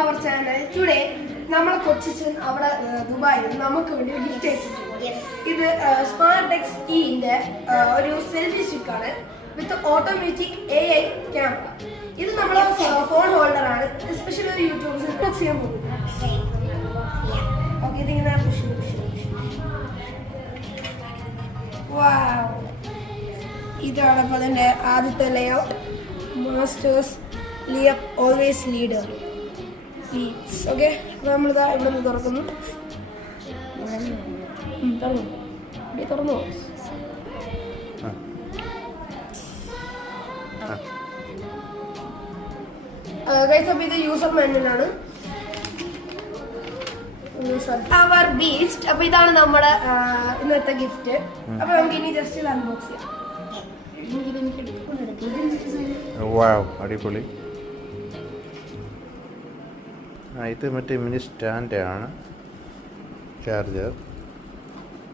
our channel. Today, നമ്മൾ കൊച്ചിൻ അവിടെ ദുബായിൽ നമുക്ക് വേണ്ടി ഒരു ഗിഫ്റ്റ് അയച്ചിട്ടുണ്ട്. ഇത് സ്മാർട്ടെക്സ് ഇന്റെ ഒരു സെൽഫി സ്റ്റിക്ക് ആണ് വിത്ത് ഓട്ടോമാറ്റിക് AI ക്യാമറ. ഇത് നമ്മളെ ഫോൺ ഹോൾഡർ ആണ്. എസ്പെഷ്യലി ഒരു യൂട്യൂബ് അൺബോക്സ് ചെയ്യാൻ പോകുന്നത്. ഓക്കേ, ഇതിങ്ങനെ പുഷ്. വാവ്, ഇതാണ് അപ്പോൾ അതിന്റെ ആദ്യത്തെ ലേഔട്ട്. മാസ്റ്റേഴ്സ് ലിയപ്പ് ഓൾവേസ് ലീഡർ ലീഡ്സ്. ഓക്കെ, അപ്പോൾ നമ്മളിതാ ഇവിടെ നിന്ന് തുറക്കുന്നു. തുറന്നു അപ്പോൾ ഇത് യൂസർ മാനുവലാണ്. അവർ ബീസ്റ്റ്. അപ്പോൾ ഇതാണ് നമ്മുടെ ഇന്നത്തെ ഗിഫ്റ്റ്. അപ്പോൾ നമുക്ക് ഇനി ജസ്റ്റ് ഇത് അൺബോക്സ് ചെയ്യാം. അടിപൊളി. ഇത് മറ്റേ മിനി സ്റ്റാൻഡാണ്, ചാർജർ.